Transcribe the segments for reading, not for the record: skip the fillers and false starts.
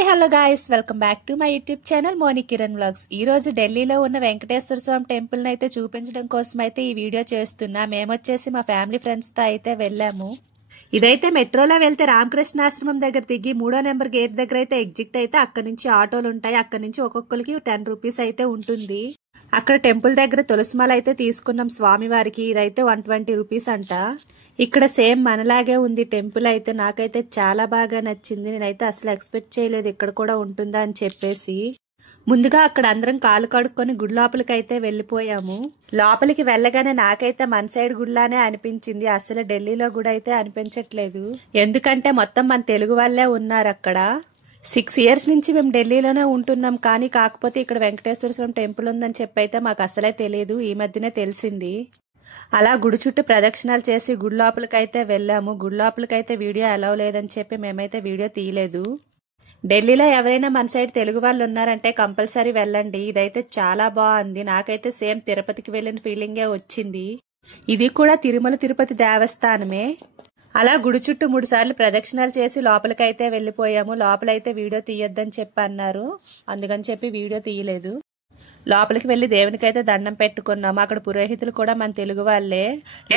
Hi hello guys, welcome back to my YouTube channel Moni Kiran vlogs. ఈ రోజు ఢిల్లీలో ఉన్న వెంకటేశ్వర స్వామి టెంపుల్ అయితే చూపించడం కోసం అయితే ఈ వీడియో చేస్తున్నా. మేమొచ్చేసి మా ఫ్యామిలీ ఫ్రెండ్స్ తో అయితే వెళ్ళాము. ఇదైతే మెట్రోలో వెళ్తే రామకృష్ణాశ్రమం దగ్గర దిగి 3వ నెంబర్ గేట్ దగ్గర అయితే ఎగ్జిట్ అయితే అక్కడ నుంచి ఆటోలు ఉంటాయి. అక్కడ నుంచి ఒక్కొక్కరికి 10 రూపీస్ అయితే ఉంటుంది. అక్కడ టెంపుల్ దగ్గర తులసిమాల అయితే తీసుకున్నాం స్వామివారికి. ఇదైతే 120 రూపీస్ అంట. ఇక్కడ సేమ్ మనలాగే ఉంది టెంపుల్ అయితే. నాకైతే చాలా బాగా నచ్చింది. నేనైతే అసలు ఎక్స్పెక్ట్ చేయలేదు ఇక్కడ కూడా ఉంటుందా అని చెప్పేసి. ముందుగా అక్కడ అందరం కాలు కడుక్కొని గుడి లోపలికి అయితే వెళ్ళిపోయాము. లోపలికి వెళ్ళగానే నాకైతే మన సైడ్ గుడిలానే అనిపించింది. అసలు ఢిల్లీలో గుడి అయితే అనిపించట్లేదు. ఎందుకంటే మొత్తం మన తెలుగు వాళ్ళే ఉన్నారు అక్కడ. 6 ఇయర్స్ నుంచి మేము ఢిల్లీలోనే ఉంటున్నాం. కానీ కాకపోతే ఇక్కడ వెంకటేశ్వర స్వామి టెంపుల్ ఉందని చెప్పి అయితే మాకు అసలే తెలియదు. ఈ మధ్యనే తెలిసింది. అలా గుడి చుట్టూ ప్రదక్షిణాలు చేసి గుడి లోపలికైతే వెళ్ళాము. గుడి లోపలికైతే వీడియో అలౌ లేదని చెప్పి మేమైతే వీడియో తీయలేదు. ఢిల్లీలో ఎవరైనా మన సైడ్ తెలుగు వాళ్ళు ఉన్నారంటే కంపల్సరీ వెళ్ళండి. ఇదైతే చాలా బాగుంది. నాకైతే సేమ్ తిరుపతికి వెళ్ళిన ఫీలింగే వచ్చింది. ఇది కూడా తిరుమల తిరుపతి దేవస్థానమే. అలా గుడి చుట్టూ 3 సార్లు ప్రదక్షిణాలు చేసి లోపలికైతే వెళ్ళిపోయాము. లోపలైతే వీడియో తీయొద్దని చెప్పి అన్నారు. అందుకని చెప్పి వీడియో తీయలేదు. లోపలికి వెళ్లి దేవునికైతే దండం పెట్టుకున్నాము. అక్కడ పురోహితులు కూడా మన తెలుగు వాళ్ళే.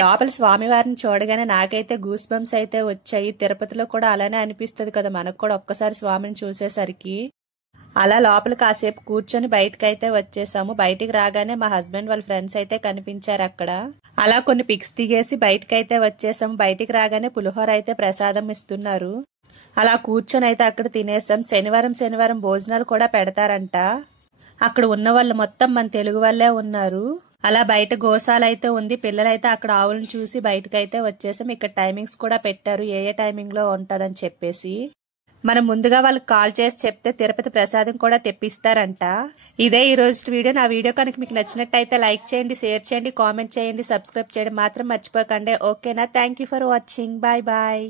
లోపల స్వామివారిని చూడగానే నాకైతే గూస్ బంప్స్ అయితే వచ్చాయి. తిరుపతిలో కూడా అలానే అనిపిస్తుంది కదా మనకు కూడా ఒక్కసారి స్వామిని చూసేసరికి. అలా లోపల కాసేపు కూర్చొని బయటకైతే వచ్చేసాము. బయటికి రాగానే మా హస్బెండ్ వాళ్ళ ఫ్రెండ్స్ అయితే కనిపించారు అక్కడ. అలా కొన్ని పిక్స్ దిగేసి బయటకైతే వచ్చేసాము. బయటికి రాగానే పులిహోర అయితే ప్రసాదం ఇస్తున్నారు. అలా కూర్చొని అయితే అక్కడ తినేసాం. శనివారం భోజనాలు కూడా పెడతారంట. అక్కడ ఉన్న వాళ్ళు మొత్తం మన తెలుగు వాళ్ళే ఉన్నారు. అలా బయట గోశాల అయితే ఉంది. పిల్లలైతే అక్కడ ఆవులను చూసి బయటకైతే వచ్చేసాం. ఇక్కడ టైమింగ్స్ కూడా పెట్టారు, ఏ టైమింగ్ లో ఉంటదని చెప్పేసి. మనం ముందుగా వాళ్ళకి కాల్ చేసి చెప్తే తిరుపతి ప్రసాదం కూడా తెప్పిస్తారంట. ఇదే ఈ రోజు వీడియో. నా వీడియో కనుక మీకు నచ్చినట్టయితే లైక్ చేయండి, షేర్ చేయండి, కామెంట్ చేయండి, సబ్స్క్రైబ్ చేయడం మాత్రం మర్చిపోకండి. ఓకేనా? Thank you for watching. Bye bye.